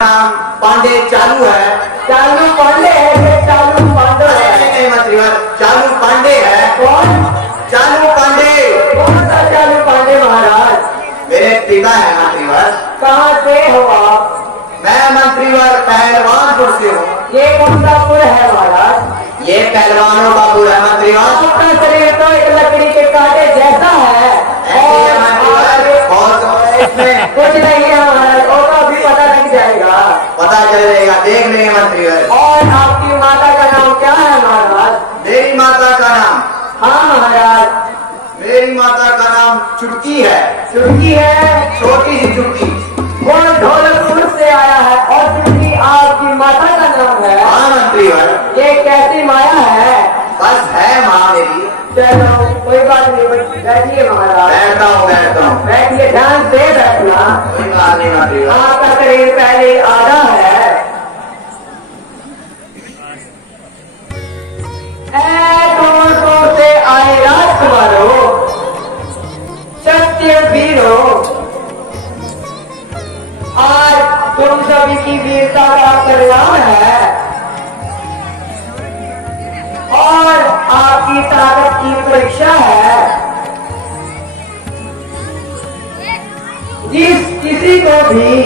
नाम पांडे चालू है। चालू पांडे है ये चालू पांडे है। मंत्रीवर चालू पांडे है। कौन? चालू पांडे। कौन सा चालू पांडे महाराज? मेरे पिता है मंत्रीवर। कहाँ से हो आप? मैं मंत्रीवर पहलवानपुर से हूँ। ये कौन सा पुर है महाराज? ये पहलवानों का पुर है मंत्रीवर। आपका शरीर तो एक लकड़ी के कांटे जैसा है और इसमें कुछ नहीं है महाराज, और अभी पता लग जाएगा। पता चलेगा, देख लेंगे मंत्रीवर। और आपकी माता का नाम क्या है महाराज? मेरी माता का नाम? हाँ महाराज। मेरी माता का नाम चुटकी है। चुटकी है? छोटी सी चुटकी। वो ढोलकपुर से आया है और चुटकी आपकी माता का नाम है? हाँ मंत्रीवर। ये कैसी माया है? बस है माँ मेरी। चलो कोई बात नहीं, बैठिए महाराज। बैठता हूँ। बैठिए, ध्यान से बैठना। कोई बात नहीं मंत्रीवर। आपका शरीर पहले आधा है। दूर दूर से आए राजकुमारों, सत्य वीरों, आज तुम सभी की वीरता का परिणाम है और आपकी ताकत की परीक्षा है। जिस किसी को भी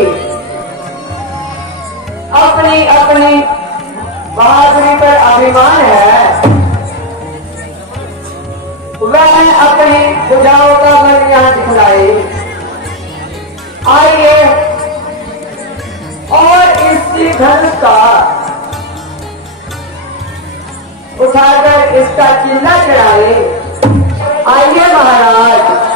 अपनी अपनी बहादुरी पर अभिमान है, वह अपनी भुजाओं का बल यहाँ दिखलाए। आइए और इस धनुष का उठाकर इसका चिन्ह चढ़ाए। आइए महाराज।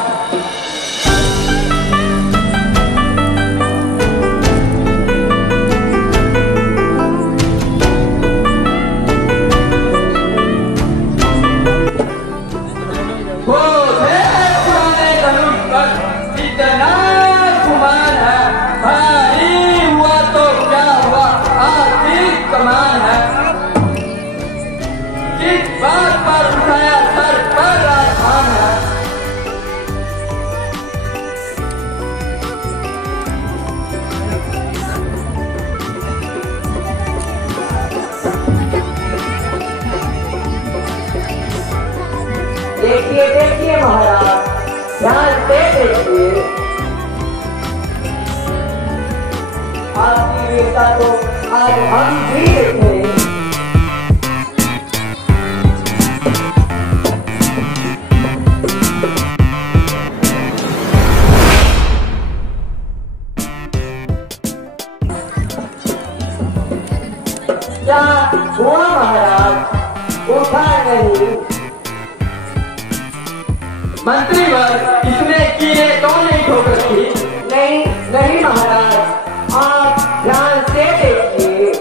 देखिए देखिए महाराज, ध्यान से देखिए। आपकी वीरता तो आज हम भी देखें। क्या हुआ महाराज? उठा नहीं? मंत्रीवर, इसने कीड़े तो नहीं ठोक रखी? नहीं नहीं महाराज, आप ध्यान से देखिए।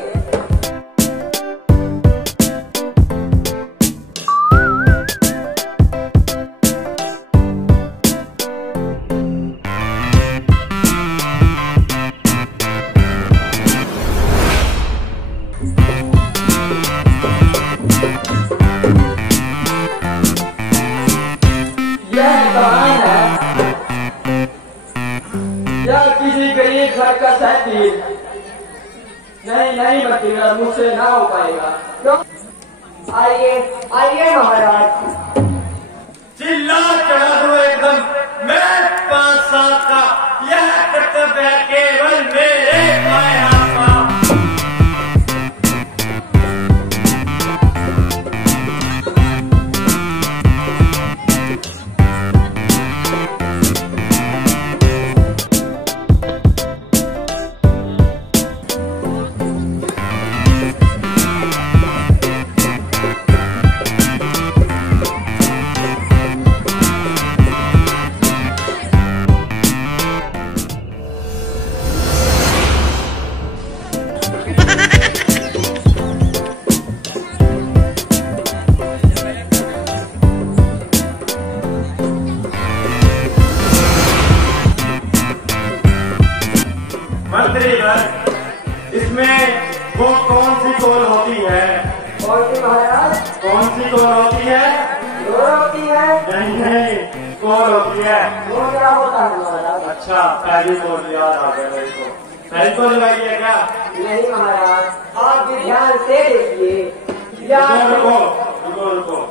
किसी गरीब घर का साथी नहीं मंत्रीवर, मुझसे ना हो पाएगा। आइए आइए महाराज। चिल्ला चढ़ा दो एकदम, मैं 5 साल का, यह कर्तव्य है केवल मेरे माया का। इसमें वो कौन सी कॉल होती है? कौन सी महाराज? कौन सी कॉल होती है? होती है? नहीं, कॉल होती है। वो क्या होता है महाराज? अच्छा, पहली कॉल याद आ गया मेरे को। सही को लगाइए क्या? नहीं महाराज, आप भी ध्यान से देखिए। रुको रुको रुको।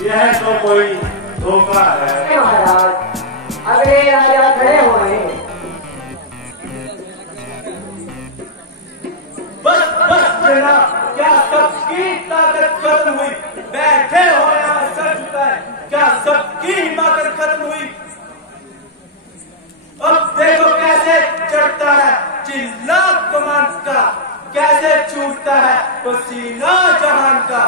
यह तो कोई धोखा है। महाराज, अगले राजा खड़े हुए। बस बस जनाब, क्या सबकी ताकत खत्म हुई? बैठे हो यहाँ सच पर, क्या सबकी हिम्मत खत्म हुई? अब देखो कैसे चढ़ता है चिल्ला कमान का, कैसे छूटता है पसीना जहान का।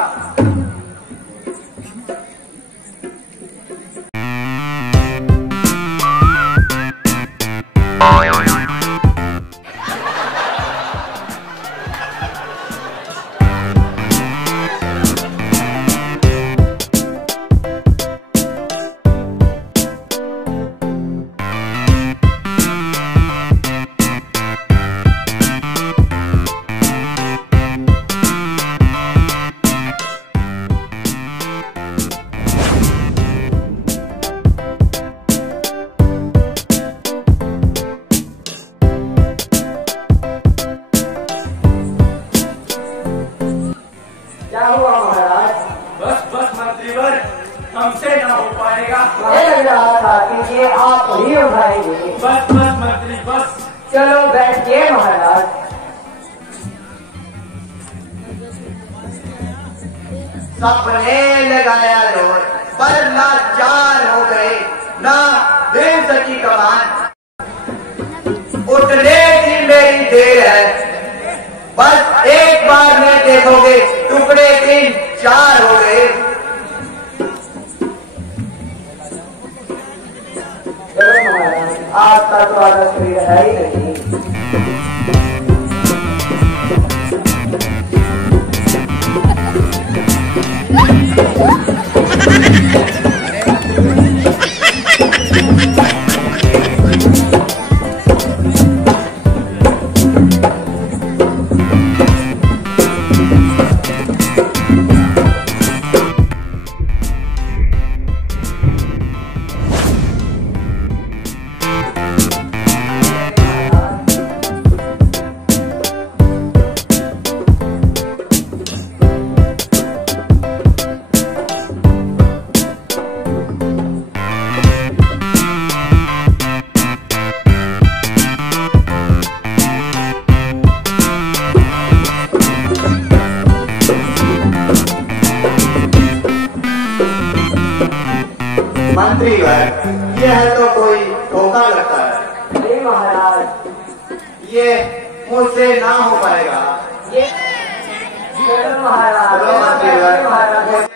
क्या हुआ महाराज? बस बस मंत्रीवर, हमसे ना हो पाएगा। मुझे लग रहा था कि ये आप ही उठाएंगे। बस बस मंत्री बस। चलो बैठिए महाराज। सबने लगाया जोर, पर लाचार हो गए, ना दे सकी कमान। उठने की मेरी देर है, बस एक बार में देखोगे टुकड़े 3-4 हो गए। चलो महाराज, आपका तो आदत कोई है ही नहीं। मंत्रीवर, यह तो कोई धोखा लगता है। नहीं महाराज, ये मुझसे ना हो पाएगा। ये चलो महाराज, चलो मंत्रीवर। महाराज।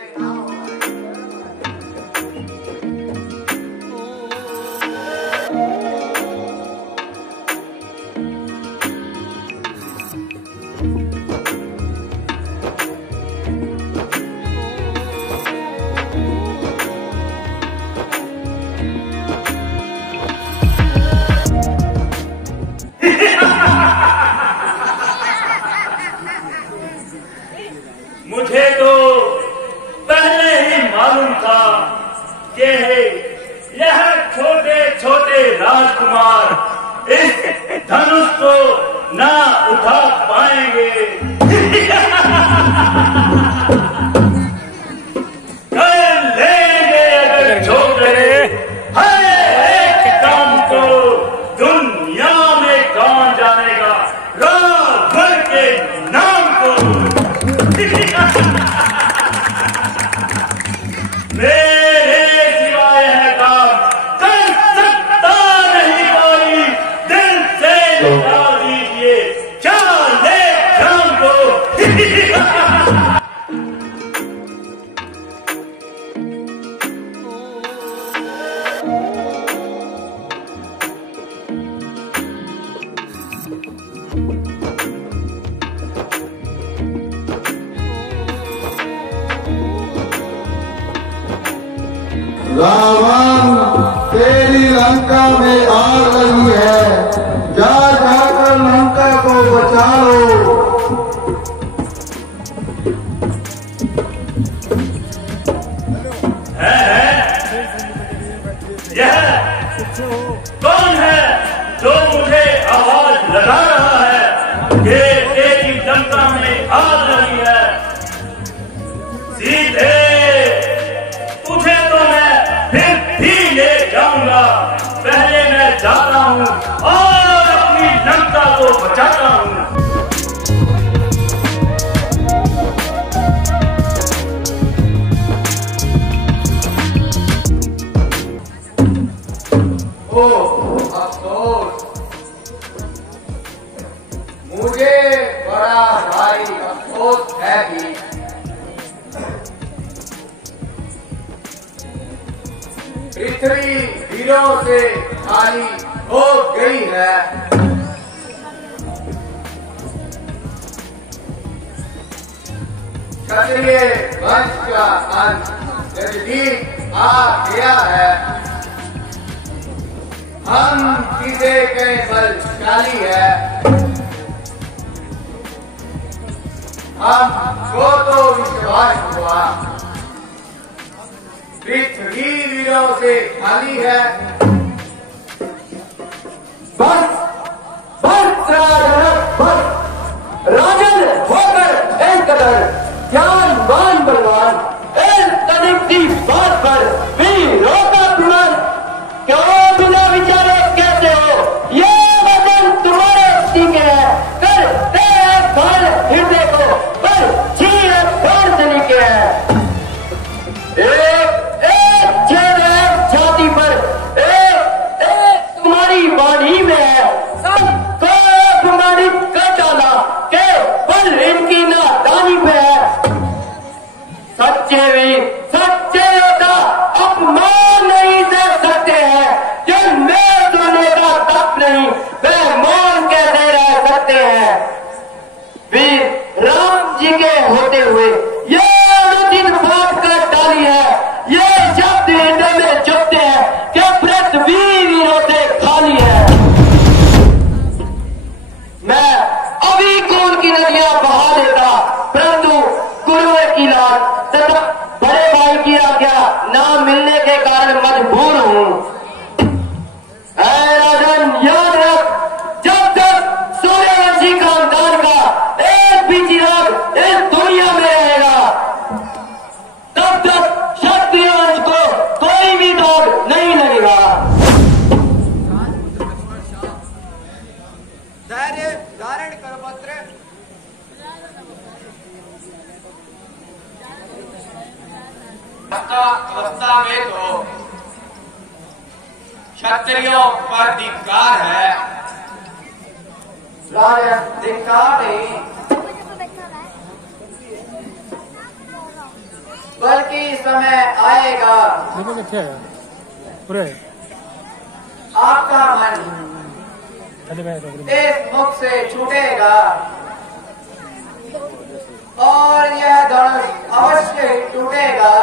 मुझे तो पहले ही मालूम था कि यह छोटे छोटे राजकुमार इस धनुष को ना उठा पाएंगे। कर लेंगे अगर छोटे हर एक काम को, दुनिया में कौन जानेगा रावण के नाम को। मेरे सिवाय है काम कर रावण तेरी लंका में आग लगी है, जा जाकर लंका को बचा लो। यह कौन है जो मुझे आवाज लगा रहा है कि तेरी लंका में आग लगी है? सीधे तुझे तो मैं फिर भी ले जाऊंगा। पहले मैं जाता हूँ और अपनी लंका को बचाता हूँ। अफसोस, मुझे बड़ा भारी अफसोस है कि पृथ्वी वीरों से खाली हो गई है। क्षत्रिय वंश का अंत नजदीक आ गया है। हम किसे कई बलशाली है, हमको तो विश्वास हुआ पृथ्वी वीरों से खाली है। बस बस राजन होकर एक कदर ज्ञानवान बलवान एक तनिक की बात पर वीरों का तुरंत क्यों बिना विचारे कैसे हो? ये वचन तुम्हारे सीखे है, करते हैं फल हृदय को, पर चीर फल से लिखे है। एक छेद है छाती पर, एक तुम्हारी वाणी में है। सबको प्रमाणित कर डाला के बल इनकी नादानी पे है। सच्चे भी सच्चे का अपमान नहीं दे सकते हैं, जिनमें सोने का तप नहीं वे मौन कैसे रह सकते हैं। वीर राम जी के होते हुए ये अनुचित बात कर डाली है। ये शब्द हृदय में चुभते हैं कि पृथ्वी वीरों से खाली है। मैं अभी खून की नदियां बहा देता, परंतु गुरुवर की लाज तथा बड़े भाई की आज्ञा न मिलने के कारण मजबूर हूँ। राजन याद रख, जब तक सूर्यवंशी खानदान का एक भी चिराग इस दुनिया में रहेगा, तब तक क्षत्रिय वंश को कोई भी दाग नहीं लगेगा। धैर्य धारण करो पुत्र। अवस्था में तो क्षत्रियों पर धिक्कार है। राजन धिक्कार नहीं, बल्कि समय आएगा आपका मन इस मुख से छूटेगा और यह धनुष अवश्य ही टूटेगा।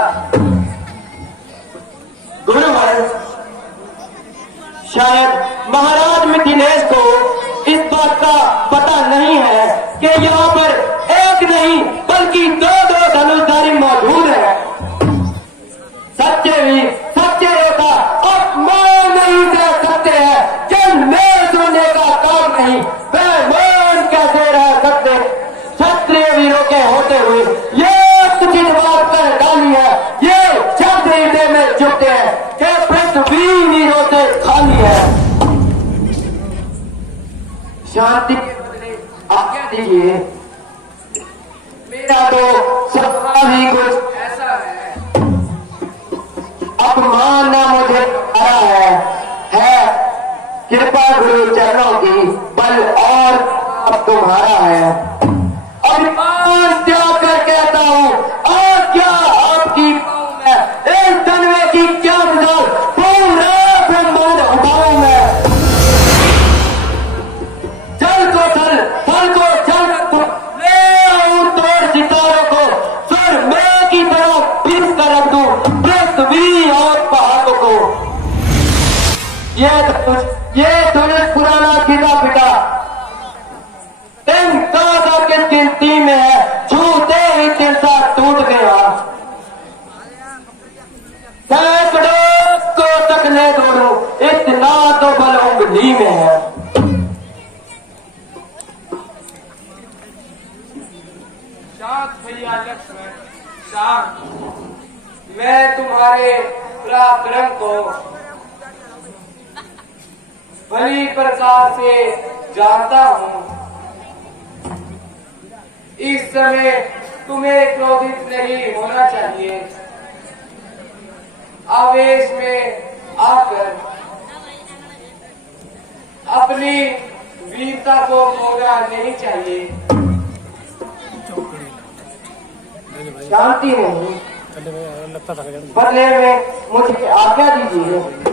गुरुवर, शायद महाराज मिथिलेश को इस बात का पता नहीं है कि यहाँ पर एक नहीं बल्कि दो धनुषधारी मौजूद है। सच्चे भी सच्चे का अपमान नहीं दे सकते हैं, जिनमें सोने का काम नहीं वे मौन कैसे रह सकते। क्षत्रिय वीरों के होते हुए ये उचित बात कर डाली है। ये शब्द हृदय में चुभते हैं कि पृथ्वी वीरों से खाली है। शांति के बदले आज्ञा दीजिए। मेरा तो स्वभाव ही कुछ ऐसा है। अपमान न मुझे आ रहा है कृपा गुरु चरणों की, बल और अब तुम्हारा है। अभिमान त्याग कर कहता हूँ, आज्ञा आपकी मैं इस तनवे की क्या मिसाल पूरा ब्रह्मांड उठाऊं मैं। जल को थल, थल को जल ले आऊं तोड़ सितारों को, फिर मैं की तरह पीस कर रख दूं पृथ्वी और पहाड़ तुझे पुराना खिला पिटा दिन दादा के गिनती में है, छूते ही दिल सा टूट गया। सैकड़ों को तकने दौड़ो, इतना तो बल उंगली में है। शांत भैया लक्ष्मण, शांत। मैं तुम्हारे पराक्रम को भली प्रकार से जानता हूँ। इस समय तुम्हें क्रोधित नहीं होना चाहिए। आवेश में आकर अपनी वीरता को खोना नहीं चाहिए। शांति नहीं, बदले में मुझे आज्ञा दीजिए।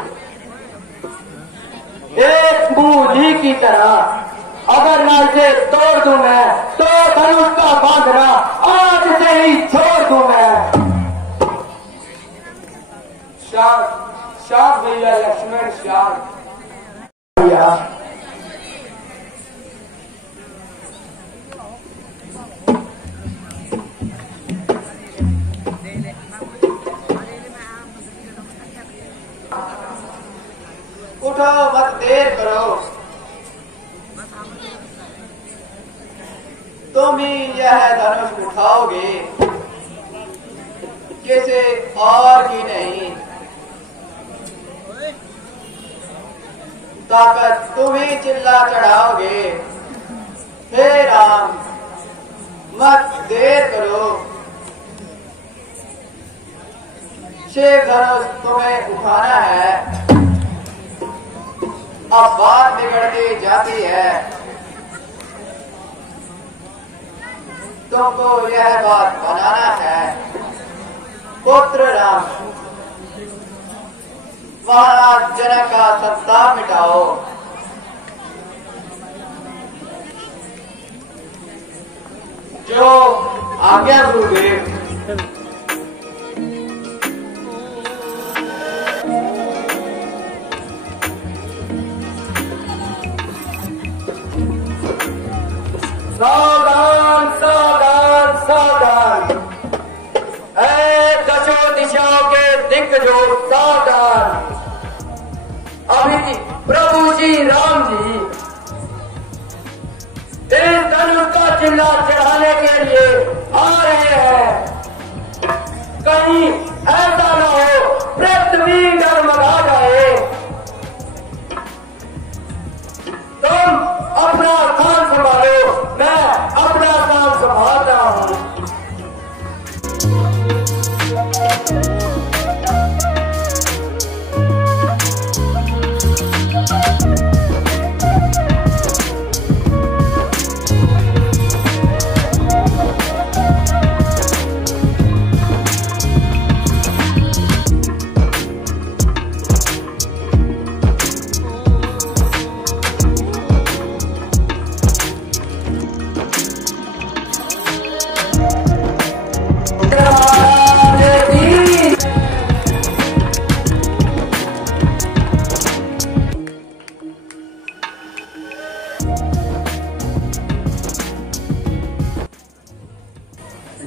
एक मूली की तरह अगर मैं इसे तोड़ दूं मैं, तो धनुष का बांधना आज से ही छोड़ दूं मैं। शांत शांत भैया लक्ष्मण, शांत भैया। उठो, मत देर करो। तुम ही यह धनुष उठाओगे, किसी और की नहीं। ताकत तुम ही चिल्ला चढ़ाओगे। हे राम, मत देर करो। शिव धनुष तुम्हें उठाना है। अब बात बिगड़ती जाती है। तुमको यह बात बनाना है। पुत्र राम, महाराज जनक का संताप मिटाओ। जो आज्ञा गुरुदेव। सावधान सावधान सावधान, दसों दिशाओं के दिग्गजों सावधान। अभी प्रभु जी राम जी इस धनुष का चिल्ला चढ़ाने के लिए आ रहे हैं। कहीं ऐसा न हो पृथ्वी डगमगा जाए। तुम अपना स्थान संभालो, मैं अपना स्थान संभालता हूँ।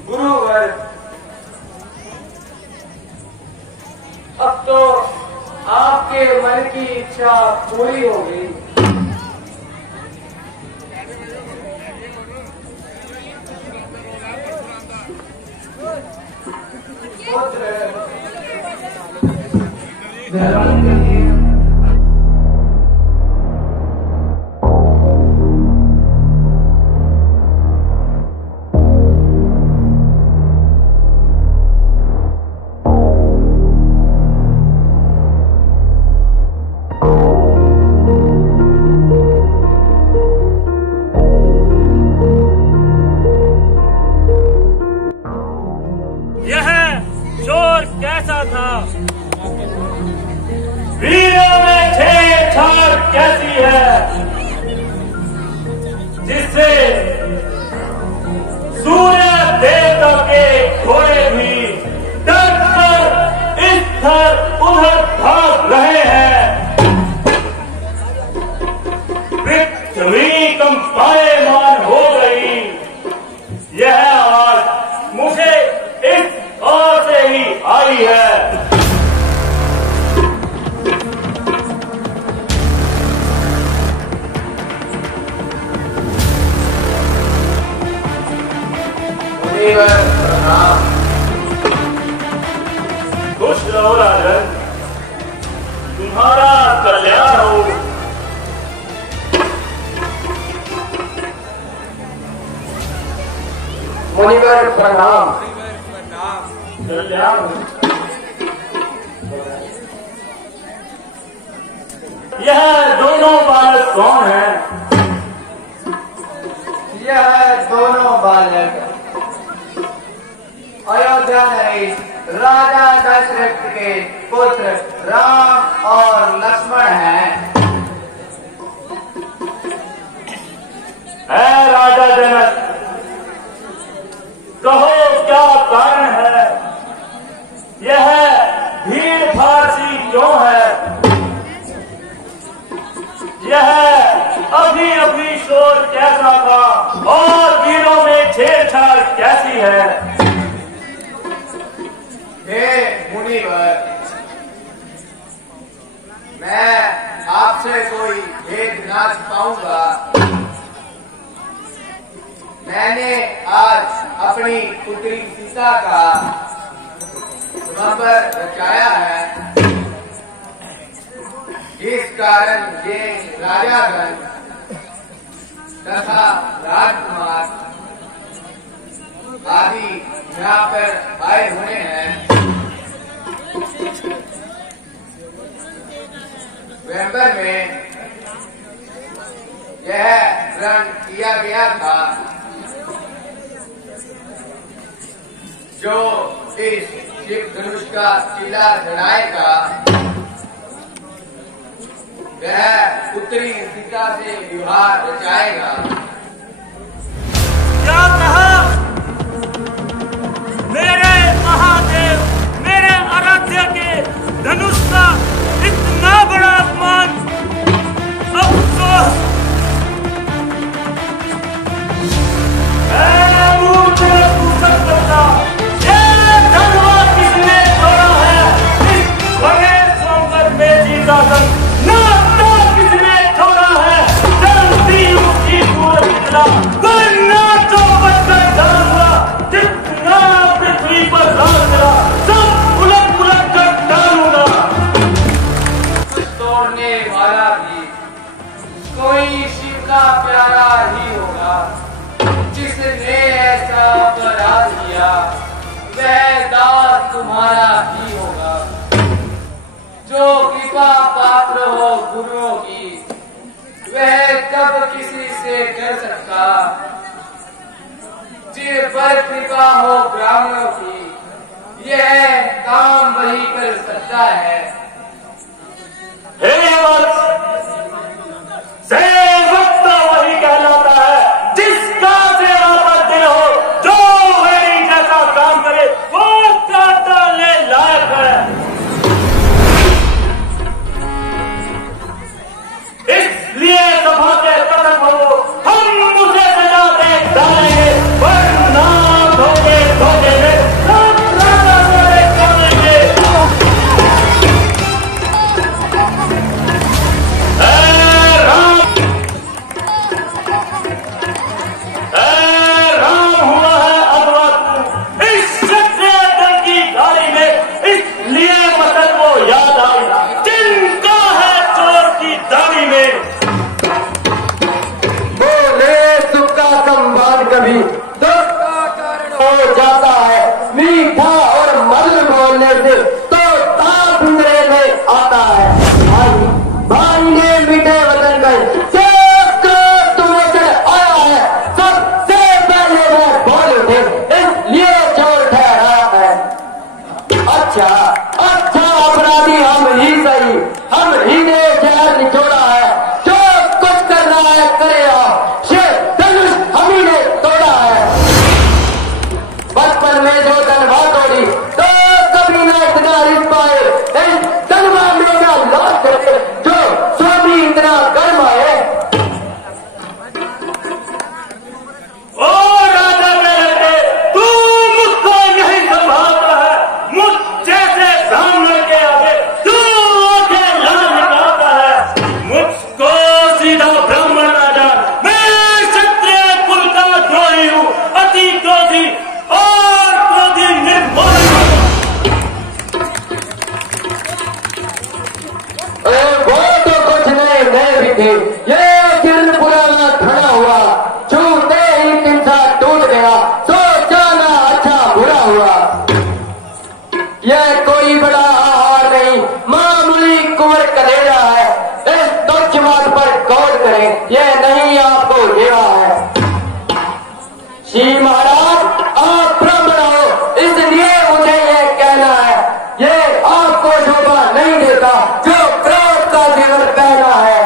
गुरुवर, अब तो आपके मन की इच्छा पूरी हो गई। मुनिवर प्रणाम। खुश रहो राजन, तुम्हारा कल्याण हो। मुनिवर प्रणाम। कल्याण हो। यह दोनों बालक कौन हैं? यह दोनों बालक अयोध्या नरेश राजा दशरथ के पुत्र राम और लक्ष्मण हैं। है राजा जनक, कहो क्या कारण है? यह भीड़ भाड़ सी क्यों है? यह अभी अभी शोर कैसा था और वीरों में छेड़छाड़ कैसी है? हे मुनिवर, मैं आपसे कोई भेद ना छिपाऊंगा। मैंने आज अपनी पुत्री सीता का स्वयंवर रचाया है। इस कारण ये राजागण तथा राजकुमार आदि यहाँ पर आए हुए हैं। स्वयंवर में यह प्रण किया गया था जो इस शिव धनुष का किला चढ़ाएगा वह पुत्री सीता से विवाह रचाएगा। क्या कहा? मेरे महादेव, मेरे आराध्य के धनुष का इतना बड़ा अपमान, अफसोस। ये धनवा किसने छोड़ा है? इस बड़े सोमवर में जीता संग किसने छोड़ा है? जल्दी उसकी सूरत निकला, वरना तो बचकर डालूंगा। जितना पृथ्वी पर राज चला सब उलट पुलट कर डालूंगा। तोड़ने वाला भी कोई शिव का प्यारा ही होगा। जिसने ऐसा अपराध किया वह दास तुम्हारा ही होगा। जो कृपा पात्र हो गुरुओं की वह कब किसी से कर सकता। जिन पर कृपा हो ब्राह्मणों की यह काम वही कर सकता है। हे सेवक तो वही कहलाता है जिसका सेवा पर दिल हो। जो मेरी जैसा काम करे वो काटने लायक है। इसलिए सभा के कथन हो, हम उसे सजा दे डालेंगे, वरना धोखे धोखे में सब राजा मेरे करेंगे। राम हुआ है अथवा तू इस क्षत्रिय दल की गाड़ी में, इसलिए मतलब वो याद आई जिनका है चोर की दाढ़ी में। बोले सुखा संवाद कभी दुख का कारण हो जाता है। मीठा और मधुर बोलने से तो ताप इंद्रिय में आता है। भाई ने मीठे वचन गए सबको तुम्हें से आया है। सबसे पहले मैं बोल उठे इसलिए चोर ठहरा है। अच्छा अपराधी हम ही सही, हम ही ने जहर निचोड़ा है। जो ये किरण पुराना खड़ा हुआ, छूते ही तिनसा टूट गया, सोचा ना अच्छा बुरा हुआ। यह कोई बड़ा हार नहीं, मामूली कुंवर कलेजा है, इस तुच्छ बात पर गौर करें, यह नहीं आपको देवा है। श्री महाराज आप ब्राह्मण हो, इसलिए मुझे यह कहना है, ये आपको शोभा नहीं देता जो क्रोध का जीवन पहना है।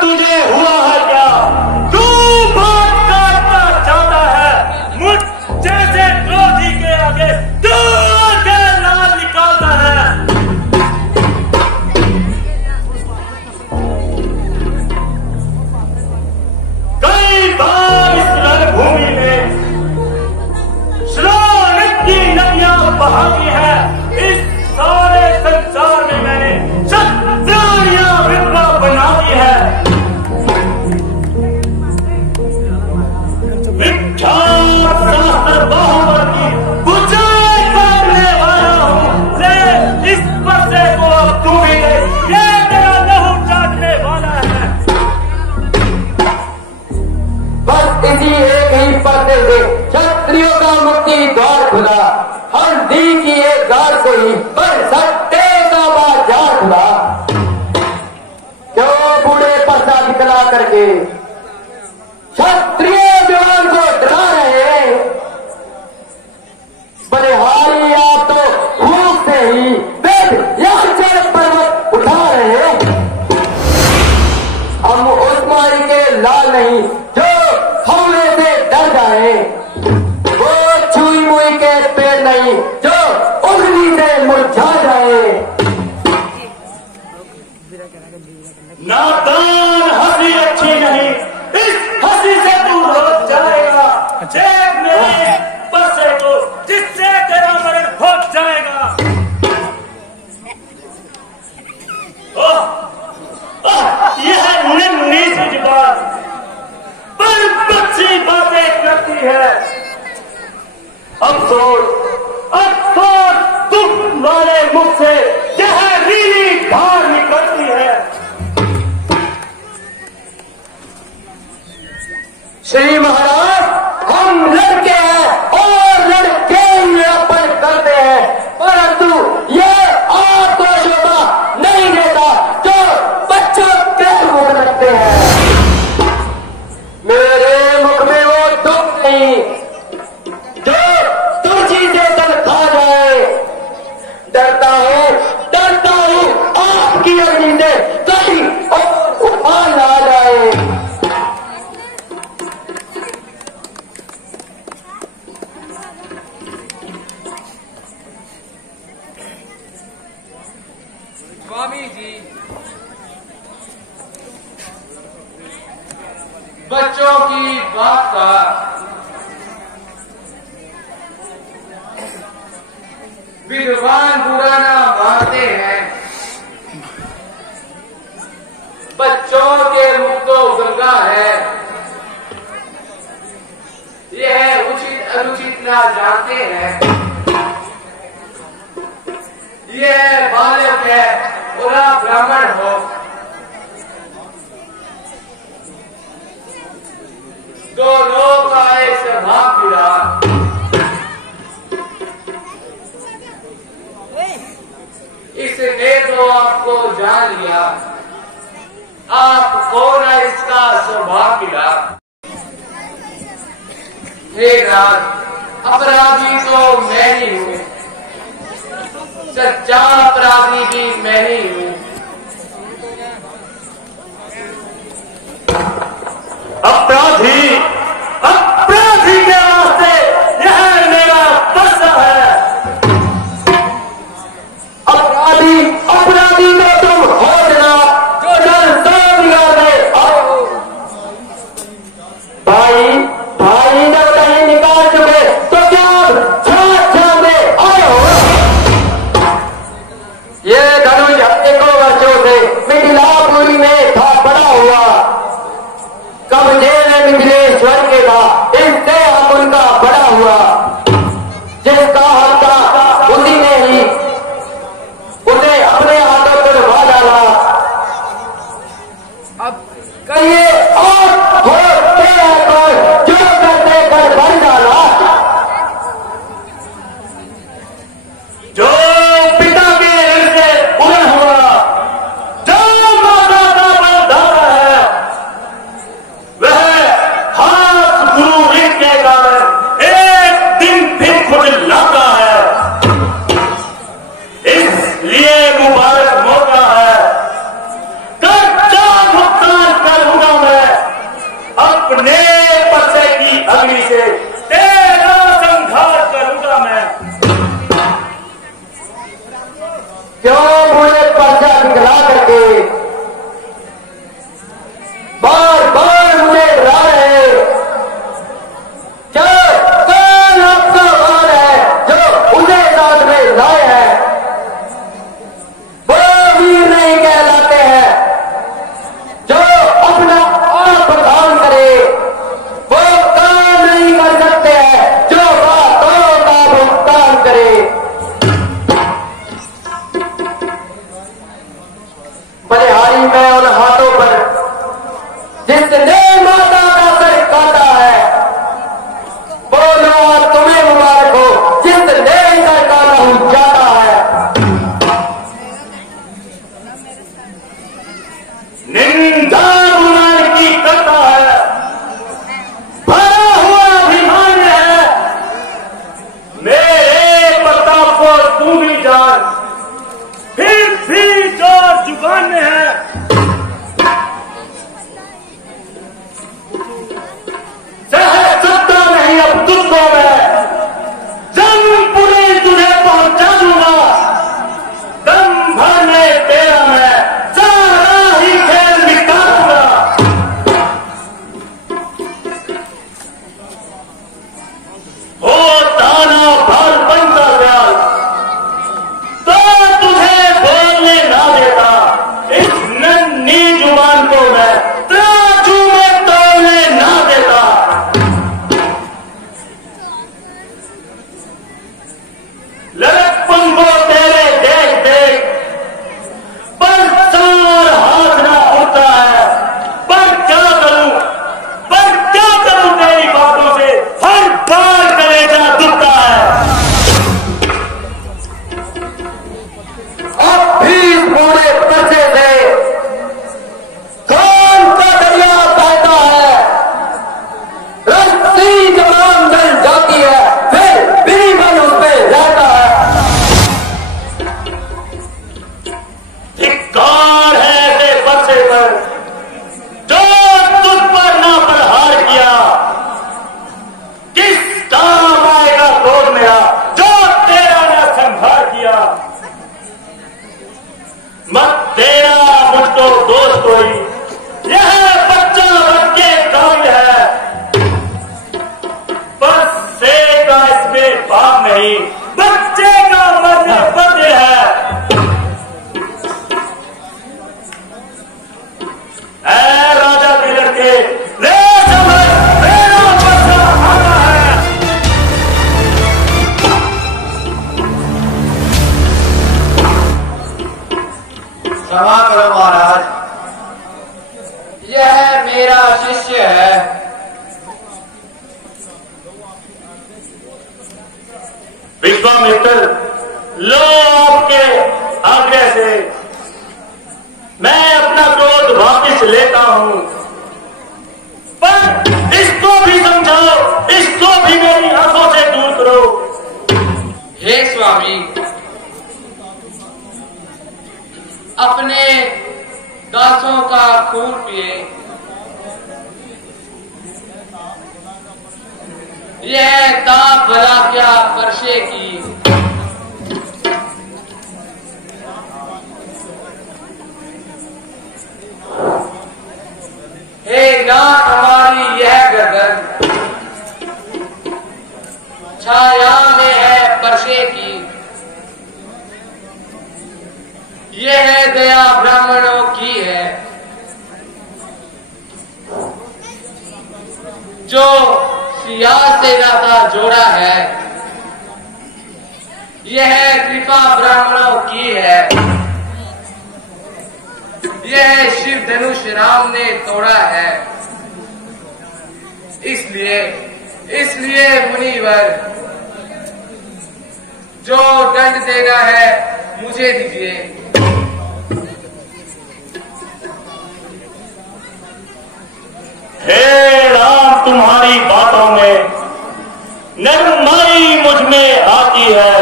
तुझे हुआ है क्या? तू बात काटना चाहता है, मुझ जैसे क्रोधी के आगे तू आगे लाल निकालता है। कई बार इस रणभूमि में श्रावण की नदियां बहाती है, इस सारे संसार में मैंने क्षत्रिया विधवा बना दी है। विख्यात शास्त्र बाहुबल की बुझाई करने वाला हूँ, ले इस पर्दे को अब तू भी ले, ये तेरा लहू चाटने वाला है। बस इसी एक ही पर्दे से क्षत्रियों का मुक्ति द्वार खुला, हल्दी की एक गार से ही पर सत्ते का बाजार खुला। क्यों बूढ़े पर्दा दिखला करके क्षत्रिय जवान को डरा रहे हैं? बलिहारी आप तो भूख से ही वेद याचन पर्वत उठा रहे हैं। हम उस मारी के लाल नहीं जो हमले से डर जाए, वो छुई मुई के पेड़ नहीं जो उंगली से मुरझा जाए। नादान हंसी अच्छी नहीं, इस हंसी से तू रोज जाएगा। जेब मेरे पैसे को जिससे तेरा मरण हो जाएगा। यह नन्ही सी बात पर बच्ची बातें करती है। अफसोस अफसोस तुम्हारे मुख से जहरीली धार निकलती है। श्री महाराज हम लड़के हैं और लड़के निरापन करते हैं, परंतु ये आपको शोभा नहीं देता जो बच्चों के मुख रखते हैं। मेरे मुख में वो दुख नहीं जो तुझी से दल खा जाए। डरता हूँ आपकी अग्नि से कहीं और उफान आ जाए। स्वामी जी, बच्चों की बात का विद्वान बुरा ना मानते हैं। बच्चों के मुख तो गंगा है, यह उचित अनुचित ना जानते हैं। यह बालक है और आप ब्राह्मण हो, दोनों का एक स्वभाव मिला। इसने तो आपको जान लिया, आपको ना इसका स्वभाव मिला। हे राज, अपराधी तो मैं ही हूँ, सच्चा अपराधी भी मैं ही हूँ। अपराधी अपराधी के वास्ते यह मेरा बसा है। अपराधी अपराधी तो तुम हो जनाब, जो डर दो बिगाड़े आओ। भाई भाई जब कहीं निकाल चुके तो क्या छाछ छाने आए हो? ये धनुष हत्या करके बार बार मुझे ला रहे। क्या कौन आपका वार है जो उसे साथ में लाए हैं? वो वीर नहीं कहलाते हैं जो अपना आप दान करे। वो काम नहीं कर सकते हैं जो बातों का भुगतान करे। बलिहारी में उन हाथों पर जिसने माता का सर काटा है, बोलो और तुम्हें मुबारक हो जिसने सर काटा हूं जाता है। निंदा गुमान की कथा है, भरा हुआ अभिमान है। मेरे प्रताप को तू भी जान, फिर भी जो जुबान है। सह सकता नहीं अब तुझको मैं, जमपुरी तुझे पहुंचा दूंगा। दम भरने तेरा मैं सारा ही खेल मिटा दूंगा। हो ताना भाल बनता व्याल तो तुझे बोलने ना देता। इस नन्ही जुबान को मैं तराजू में तोलने ना देता। लड़कपन को तेरे देख देख पर चार हाथ ना होता है। पर क्या करूं तेरी बातों से हर बार कलेजा दुखता है। अब भी इस बूढ़े पर्चे से खून का दरिया बहता है। रस्सी जमाम जल जाती है फिर भी मन उस पे रहता है। धिक्कार है ऐसे पर्चे पर जो तुझ पर ना प्रहार किया। किस काम आएगा क्रोध मेरा जो तेरा ना संहार किया। मत तेरा मुझको दोस्त कोई, यह बच्चा बन के काबिल है। बस से का इसमें बाप नहीं, बच्चे का मरने बदले है। ऐ राजा के लड़के ले समझ, मेरा बच्चा आना है। क्षमा करो महाराज, यह मेरा शिष्य है। विश्वामित्र, लो आपके आज्ञा से मैं अपना क्रोध वापस लेता हूं। पर इसको भी समझाओ, इसको भी मेरी आंखों से दूर करो। हे स्वामी, अपने दासों का खून पिए। यह ताप भला क्या वर्षे की। हे नाथ, हमारी यह गर्दन छाया में है वर्षे की। यह दया ब्राह्मणों की है जो सिया से नाता जोड़ा है। यह कृपा ब्राह्मणों की है। यह शिव धनुष राम ने तोड़ा है। इसलिए मुनिवर जो दंड देना है मुझे दीजिए। हे राम, तुम्हारी बातों में नरमाई मुझ में आती है।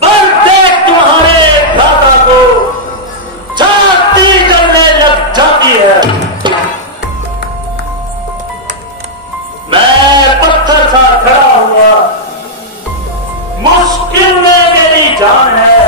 पर देख तुम्हारे भ्राता को छाती जलने लग जाती है। मैं पत्थर सा खड़ा हुआ, मुश्किल में मेरी जान है।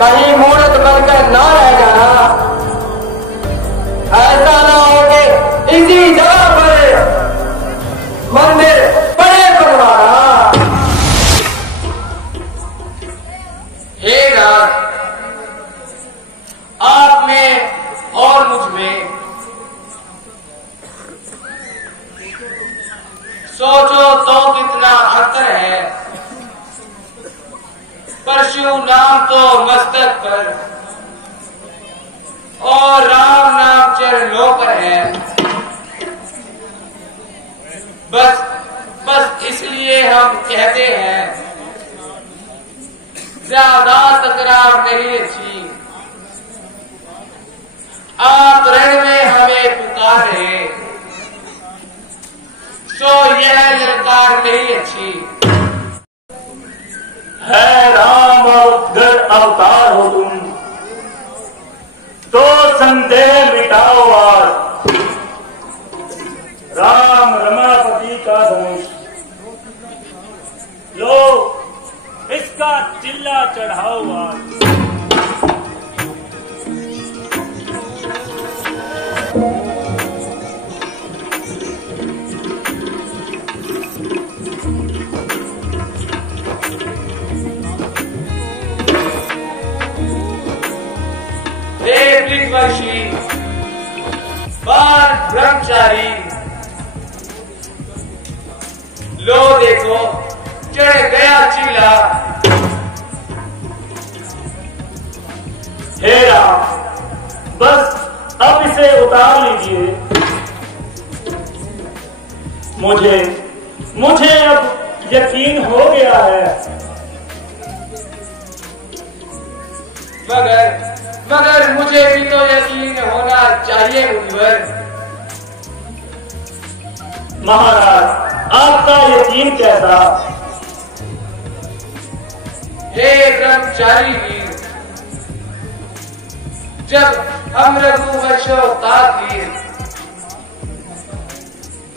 कहीं मूर्त बनकर ना रह जाना। ऐसा ना हो कि इसी जगह पर मंदिर बड़े बनवाना। हे नाथ, आप में और मुझ में सोचो तो कितना अंतर है। परशु नाम तो मस्तक पर और राम नाम चरणों पर है। बस इसलिए हम कहते हैं, ज्यादा तकरार नहीं अच्छी। आप रण में हमें पुकारे तो यह ललकार नहीं अच्छी। है राम और अवतार हो तुम, तो संदेह मिटाओ आज। राम रमापति का धनुष लो, इसका चिल्ला चढ़ाओ आज। वर्षी बाल ब्रह्मचारी, लो देखो चढ़ गया चिल्ला। हे राम, बस अब इसे उतार लीजिए। मुझे अब यकीन हो गया है। मगर मुझे भी तो यकीन होना चाहिए मुनिवर। महाराज, आपका यकीन कैसा? हे ब्रह्मचारी वीर, जब हम रघुवंशोवतार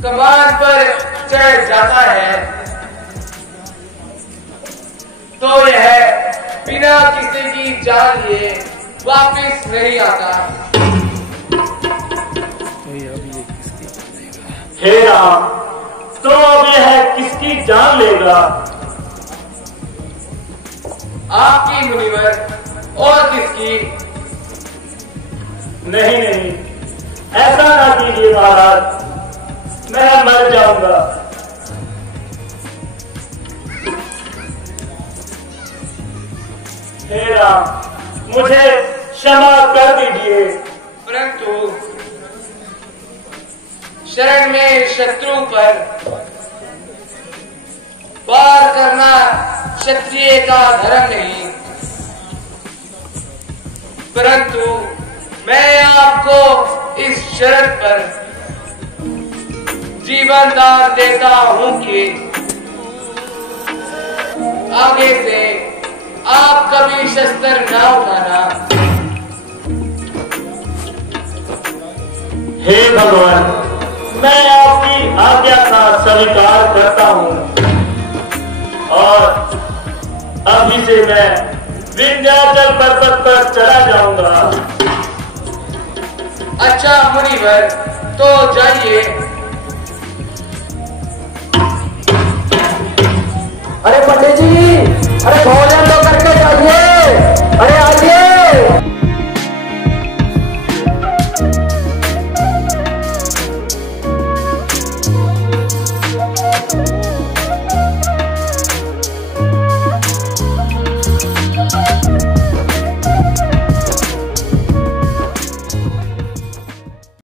कमान पर चढ़ जाता है तो यह बिना किसी की जान लिए वापिस नहीं आता। हे राम, तो अब यह किसकी जान लेगा? आपकी मुनिवर, और किसकी? नहीं, ऐसा ना कीजिए महाराज, मैं मर जाऊंगा। हे राम, मुझे क्षमा कर दीजिए। परंतु शरण में शत्रु पर वार करना क्षत्रिय का धर्म नहीं। परंतु मैं आपको इस शर्त पर जीवन दान देता हूं कि आगे से आप कभी शस्त्र ना उठाना। हे भगवान, मैं आपकी आज्ञा का स्वीकार करता हूं और अभी से मैं विंध्याचल पर्वत पर चला जाऊंगा। अच्छा मुनिवर, तो जाइए।